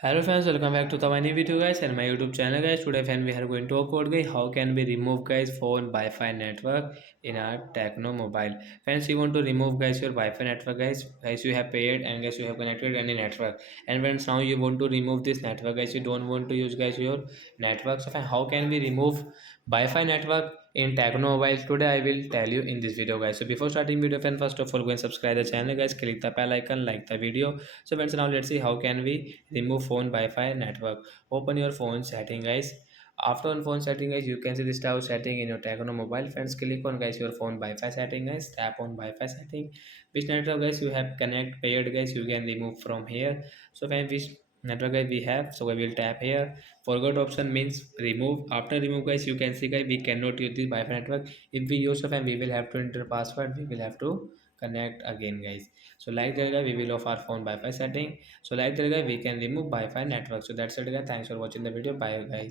Hello friends, welcome back to the my new video guys and my YouTube channel guys. Today friend we are going to talk about guys how can we remove guys phone Wi-Fi network in our Tecno mobile. Friends, you want to remove guys your Wi-Fi network guys you have paid and guys you have connected any network, and friends now you want to remove this network guys, you don't want to use guys your network. So friend, how can we remove Wi-Fi network in Tecno mobile? Today I will tell you in this video guys. So before starting video friend, first of all go and subscribe the channel guys, click the bell icon, like the video. So friends, now let's see how can we remove phone Wi-Fi network. Open your phone setting guys. After on phone setting guys, you can see this tab setting in your Tecno mobile. Friends, click on guys your phone Wi-Fi setting guys. Tap on Wi-Fi setting. Which network guys you have connect paired guys, you can remove from here. So when which network guys we have, so we will tap here. Forgot option means remove. After remove guys, you can see guys we cannot use this Wi-Fi network. If we use of, and we will have to enter password, we will have to connect again guys. So like that guy, we will off our phone Wi-Fi setting. So like that guy, we can remove Wi-Fi network. So that's it guys, thanks for watching the video, bye guys.